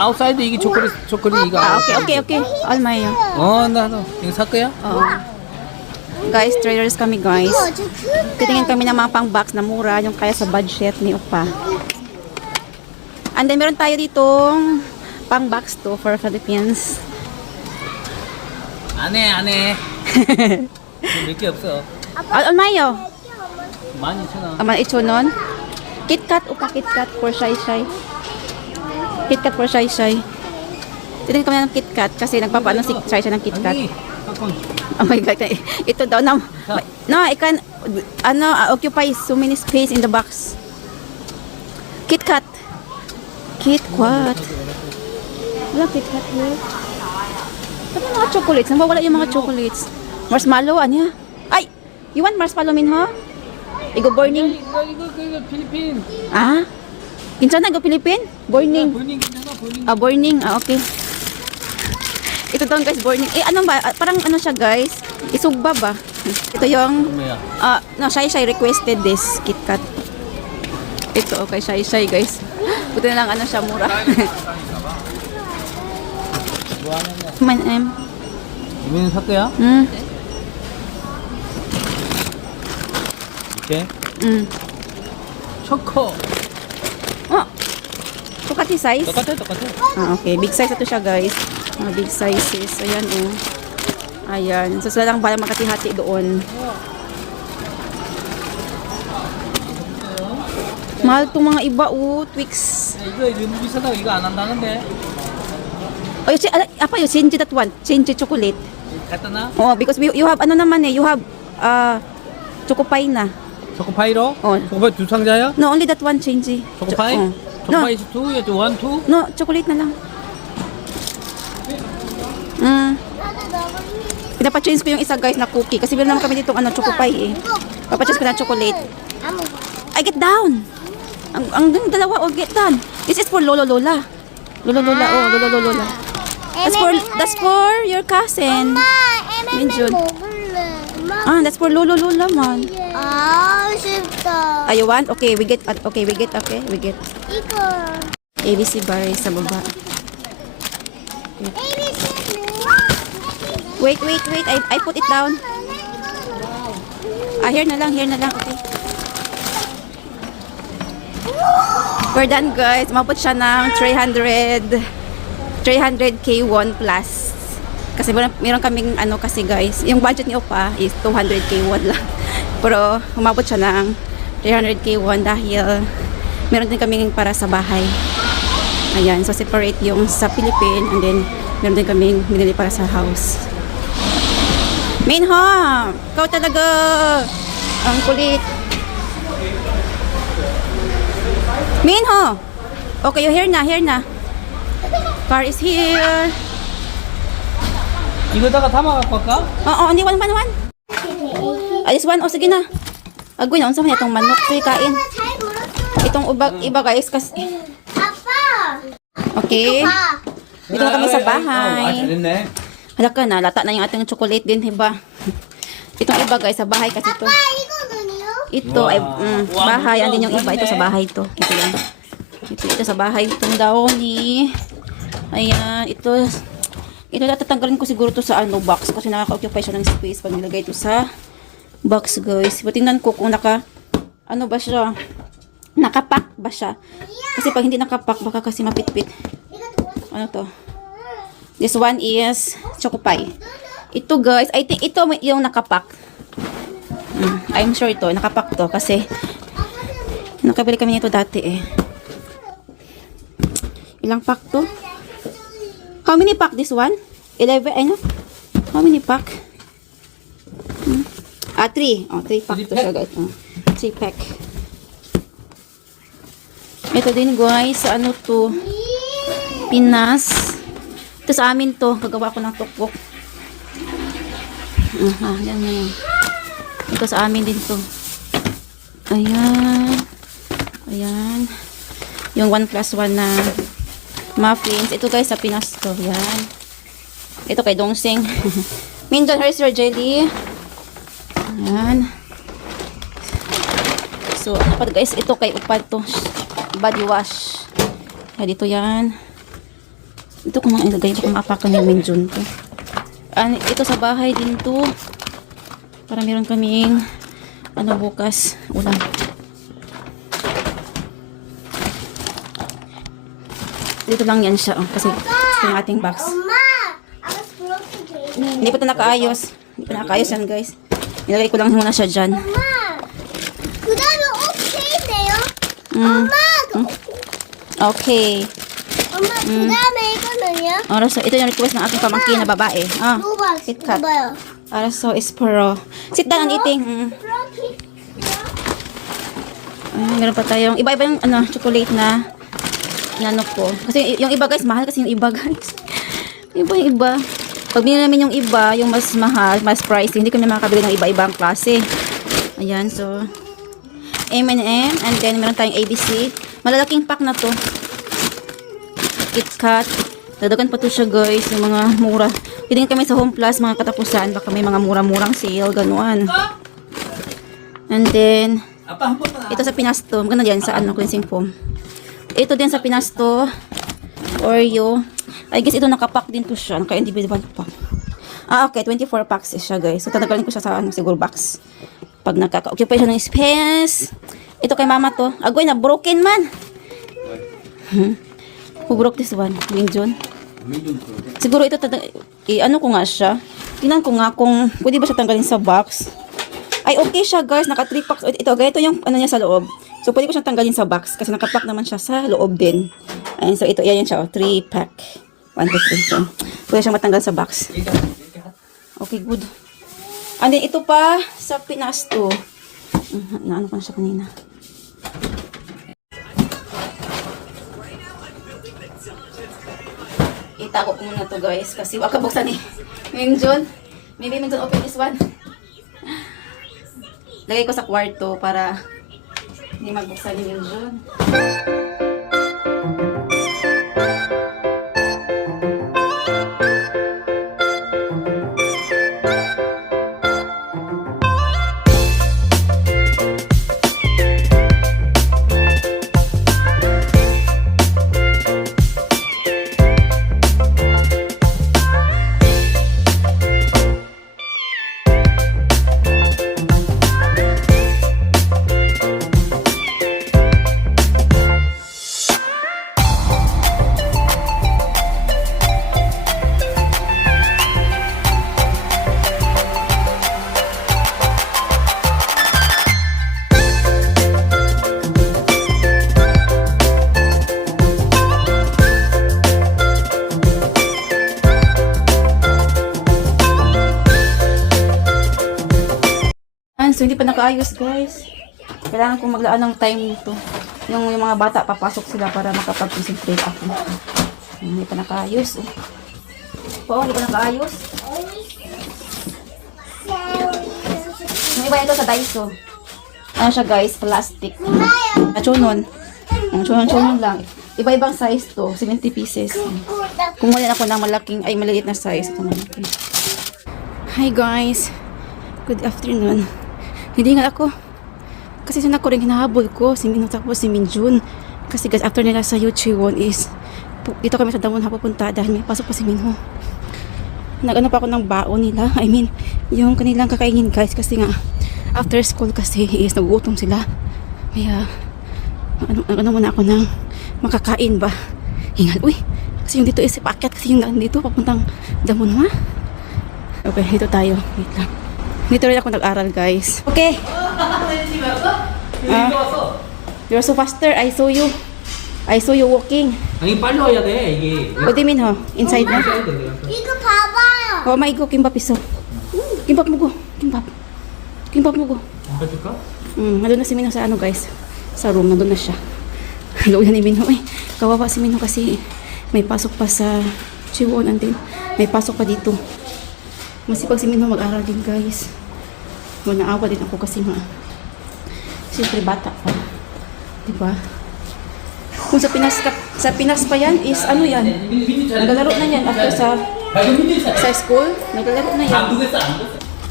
아웃사이드 이게 초콜릿 이거. Okay. All mayo. 나도 이거 살 거야? Guys, traders kami guys. Titingin kami ng mga pang-box na mura, yung kaya sa budget ni Upa. And then meron tayo ditong pang-box to for Philippines. 안 해. 몇 개 없어. All mayo. 12,000원. Aman ichunon. KitKat, Upa KitKat for Shy. KitKat for Shy. Titingin kami ng KitKat kasi nagpapaano si Shy ng KitKat. Oh my God. Ito daw na. No, I can occupy so many space in the box. KitKat. Wala KitKat here. Sabi mga chocolates. Wala yung mga chocolates. Marshmallow, ano? Ay! You want marshmallow Minho? Igo burning. 이거 필리핀. Ah? Kinsa go Philippine? Burning. burning 괜찮아, burning. Burning. Okay. Ito daw guys, burning. Ano ba? Parang ano siya guys? Isugba ba? Ito yung Shy requested this KitKat. Ito okay, Shy guys. Buti na lang ano siya mura. Man, 이거는 살 거야? 이렇게? 초코. 똑같이 size? 똑같아. Okay. Big size ito siya guys. Mga big sizes. Ayan Ayan. So sila lang parang makatihati doon. Mahal itong mga iba Twix. 이거 너무 비싸다고 이거 안 한다는데. Apa yung change that one? Change chocolate. 갖다 놔? Because you have you have choco pie na. 초코파이로? 초코파이 두 상자야? No, only that one change. 초코파이? 초코파이 2? 야, 1, 2? No, chocolate na lang. Pinapa-change ko yung isa guys na cookie kasi meron naman kami ditong choco pie Papa-change ko na chocolate. I get down. Ang dalawa get down. This is for Lolo Lola. Lolo Lola. That's for your cousin. Minjun. That's for Lolo Lola man. You want? Okay, we get. 이거. ABC bar sa baba. Wait. I put it down. Here na lang. Okay. We're done guys. Mabot siya ng 300k won plus. Kasi meron kaming kasi guys, yung budget ni Opa is 200k won lang. Pero umabot siya ng 300k won dahil meron din kaming para sa bahay. Ayan, so separate yung sa Philippine and then meron din kaming binili para sa house. Minho, ikaw talaga ang kulit. Minho! Okay, you're here na. Car is here. 이거다가 담아 갖고 갈까? Hindi, one. Alis one, sige na. Agoy na, unsa man itong manok. Sige, kain. Itong iba guys, kasi... 아빠. Okay. Dito na kami sa bahay. 잘했네. Halaka na, lata na yung ating chocolate din, diba? Itong iba guys, sa bahay kasi to. 이거는요? Ito ay bahay, andin yung iba. Ito sa bahay to. Ito yan. Ito sa bahay itong downy. Ayan, ito tatanggalin ko siguro to sa box kasi nakaka-occupy siya ng space pag nilagay ito sa box guys. Tingnan ko kung ba siya, nakapack ba siya. Kasi pag hindi nakapack baka kasi mapitpit. Ano to? This one is choco pie. Ito guys, I think ito yung nakapack. I'm sure ito nakapack to kasi nakabili kami nito dati Ilang pack to? How many pack this one? 11, How many pack? 3. 3 pack to siya guys. 3 pack. Ito din guys, to? Pinas. Ito sa amin to. Gagawa ko ng tukbok. Yan. Ito sa amin din to. Ayan. Yung 1+1 na muffins. Ito guys, sa Pinas to. Yan. Ito kay Dongseng. Minjon, here's your jelly. Ayan. So, guys, ito kay Upad to. Body wash. Kaya dito yan. Ito kung ilagay ko kung maapakan ni Minjun to. Ito sa bahay din to. Para meron kaming bukas ulam. Dito lang yan siya kasi ito yung ating box. Oma, I was broken. Hindi pa ito nakaayos. Hindi pa nakaayos yan guys. Nilagay ko lang muna siya dyan. Oma, 그다음에 okay 돼요? Mm. 엄마, Okay. 엄마 그다음에 이거는요? Araso, ito yung request ng ating pamangkin na babae. 로벅 KitKat. 봐봐요. Araso is pro. Sit down and eating. 브로키. Meron pa tayong iba-iba yung chocolate na ano ko. Kasi yung iba guys, mahal kasi yung iba guys. Iba yung iba. Pag binili namin yung iba, yung mas mahal, mas pricey, hindi kami makakabili ng iba-ibang klase. Ayan, so M&M, and then meron tayong ABC. Malalaking pack na to. KitKat. Dadagan pa to siya guys, yung mga mura. Piling kami sa Home Plus, mga katapusan, baka may mga mura-murang sale, ganuan. And then, ito sa Pinasto, maganda yan sa cleansing foam. Ito din sa Pinasto, Oreo. I guess ito nakapack din to siya, naka-individual pack. Okay, 24 packs siya guys. So, tatagalin ko siya sa siguro box. Pag nakaka-occupy siya ng space. Ito kay mama to. Agoy na, broken man. Who broke this one? Minjun? Siguro ito, ko nga siya. Tingnan ko nga kung pwede ba siya tanggalin sa box. Ay, okay siya guys. Naka 3 packs. Ito yung niya sa loob. So, pwede ko siyang tanggalin sa box kasi nakapack naman siya sa loob din. Ayun, so ito, yan siya. 3 pack. 1, 2, 3. So, pwede siyang matanggal sa box. Okay, good. And then, ito pa sa Pinasto. Naano ko na siya kanina. Itago ko muna to guys kasi waka buksan ni Minjun. Maybe Minjun open this one. Lagay ko sa kwarto para hindi magbuksan ni Minjun. So, hindi pa nakaayos guys. Kailangan kong maglaan ng time nito. Yung mga bata, papasok sila para makapag-concentrate ako. Hindi pa nakaayos. Hindi pa nakaayos. Yung iba ito sa Daiso. Ano siya guys? Plastic. Chunon. Chunon lang. Iba-ibang size to. 70 pieces. Kung wala ako ng maliit na size. Ito malaki. Hi guys. Good afternoon. Hindi nga ako. Kasi siya ko rin hinahabol ko. Si Minho tapos si Minjun. Kasi guys, after nila sa Yuchiwon is dito kami sa Damon pupunta dahil may pasok pa si Minho. Nag-ano pa ako ng baon nila. I mean, yung kanilang kakainin guys. Kasi nga, after school kasi is nagugutom sila. Kaya, ano muna ako ng makakain ba. Hingal, uy. Kasi yung dito is paakyat kasi yung daan dito papuntang Damon. Okay, dito tayo. Wait lang. Dito rin ako nag-aral, guys. Okay. You're so faster. I saw you. I saw you walking. 아니 빨리 와야 돼 이게. What do you mean, ho? Inside na? 이거 봐봐요. Oh, maigo, kimbap iso. Kimbap mo go. Kimbap. Kimbap mo go. 해줄까? Nandun na si Minho sa guys. Sa room, nandun na siya. Hello na ni Minho. Ay, kawawa si Minho kasi may pasok pa sa Chiwon and then may pasok pa dito. Masipag si Minho mag-aral din, guys. Naawa din ako kasi nga siyempre bata pa. Diba? Kung sa Pinas pa yan is ano yan? Naglalaro na yan after sa school. Naglalaro na yan.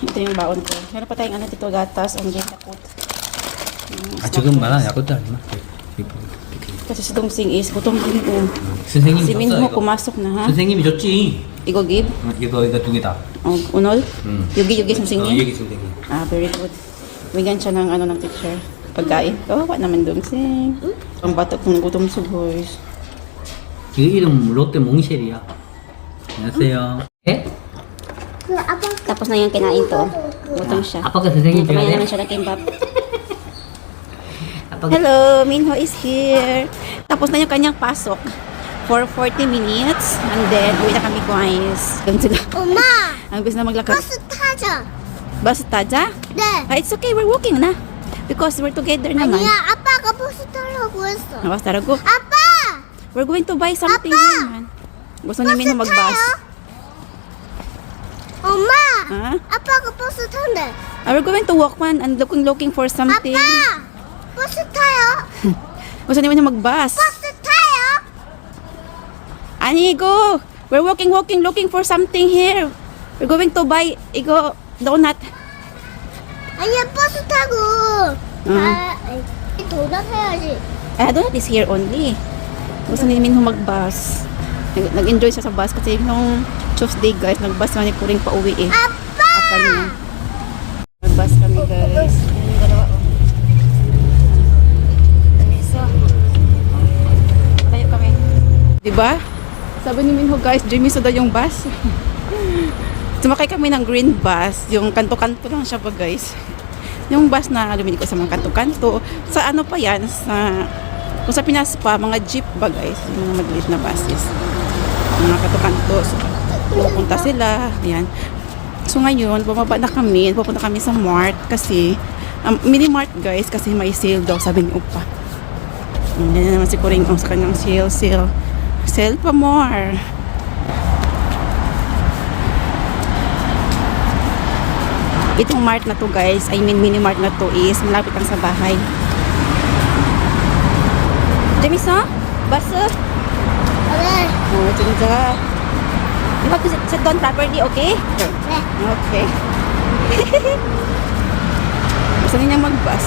Ito yung baon ko. Meron pa tayong dito gatas. Ang gate takot. 지금 많아 야구도 아니야. Kasi si Dongsing is gutom din oh. 선생님이 Si Minho 줬어 이거. pumasok na ha. 선생님이 줬지. Igo give? 이거 두 개다. Oh, unol? 어, Yugi Dongsing 얘기 선생님. Ah, very good. Bigyan siya ng ano ng teacher. Pagkain. Kawawa naman Dongsing. Ang bata kong gutom sa boys. 이거 이름 롯데 몽쉘이야. 안녕하세요. 예? 그 아빠 Tapos na yung kinain to. Gutom siya. 아빠가 선생님 Kumain 때문에. naman siya ng kimbap. 아빠가 Hello, Minho is here. Tapos na yung kanyang pasok for 40 minutes. And then, uwi na kami guys. Doon sila. 엄마 Ang bis na maglakad. 버스 타자. Bus taja? 네. Ah, it's okay, we're walking na. Because we're together naman. 아니야 아빠가 버스 타라고 했어. Nawas tara go. 아빠 We're going to buy something Papa! here, man. Gusto ni Minho magbus. 타요? 엄마 Ha? 아빠가 버스 탄대. Ah, we're going to walk man and looking for something. 아빠 버스 타요? Gusto ni Minho magbus. 버스 타요? Ani, go. We're walking, looking for something here. We're going to buy, igo, donut. 아니야 버스 타고 응. 돌아서야지. Donut is here only. Gusto ni Minho mag-bus. Nag-enjoy siya sa bus kasi nung Tuesday guys, nag-bus man ni Puring pa uwi eh. 아빠 Apa niya. Nag-bus kami guys. Ayan yung dalawa oh. Damiso. Tayo kami. Diba? Sabi ni Minho guys, Jimiso daw yung bus. Sumakay kami ng green bus. Yung kanto-kanto lang siya pa guys. Yung bus na lumili ko sa mga kanto-kanto. Sa ano pa yan? Kung sa Pinas pa, mga jeep ba guys? Yung mga maliit na buses. Mga kanto-kanto. So, pupunta sila. Ayan. So ngayon, bumaba na kami. Pupunta kami sa Mart kasi mini Mart guys kasi may sale daw sabi ni Upa. Yan naman si Kuring sa kanyang sale. Sale pa more. Itong Mart na to guys, I mean mini Mart na to is malapit lang sa bahay. Jemiso? Basa? 그래. Oh, 진짜. You have to sit down properly, okay? 네. Okay. Gusto niya mag-bus.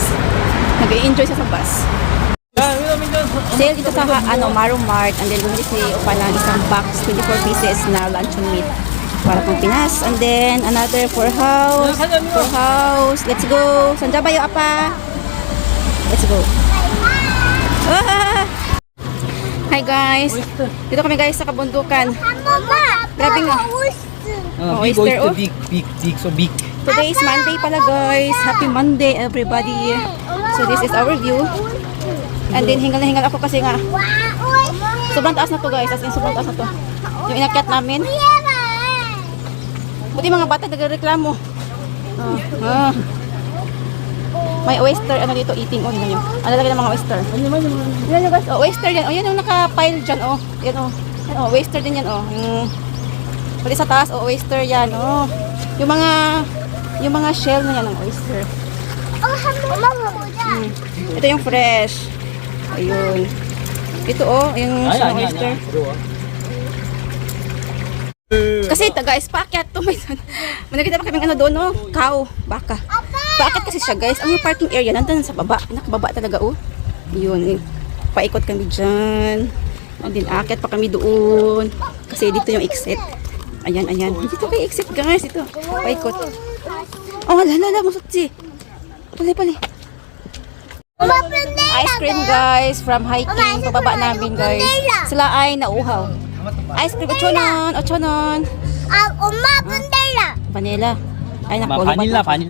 Nag-i-enjoy siya sa bus. Sale dito sa Maro Mart. And then bumili si Upa ng isang box, 24 pieces na luncheon meat. Para pang Pinas. And then another for house. For house. Let's go. Saan ba yung Apa? Let's go. Ah! Hi guys. Dito kami guys sa kabundukan. 엄마. Grabe nga. 어, 빅 빅 oyster, 오이스터 oh. 빅 so big. Today is Monday pala guys. Happy Monday everybody. So this is our view. And then hingal na hingal ako kasi nga sobrang taas na to guys. As in sobrang taas na to. Yung inakyat namin. Buti mga bata nagreklamo. May oyster ano dito eating oh yun. Ano lagay ng mga oyster? Yan yung guys. Oh, oyster yan. Oh yan yung naka-pile diyan oh. Yan oh. Yan oh, oyster din yan oh. Pati sa taas oh, oyster yan oh. Yung mga shell na yan ng oyster. Ito yung fresh. Ayun. Ito oh, yung sa oyster. Kasi ito guys, paakyat to. May nakita pa kami ano doon no? Cow, baka. Paakyat kasi siya guys. Ang parking area nandun sa baba. Nakababa talaga oh. Yun. Paikot kami dyan. And then aakyat pa kami doon. Kasi dito yung exit. Ayan, ayan. Dito kayo exit guys. Ito. Paikot. Oh, lala, musutsi. Pali. Ice cream guys from hiking. Pababa namin guys. Sila ay nauhaw. Ice cream, ochonon. 엄마 분달라. Vanilla. Ay, naku. 바닐라 바닐라.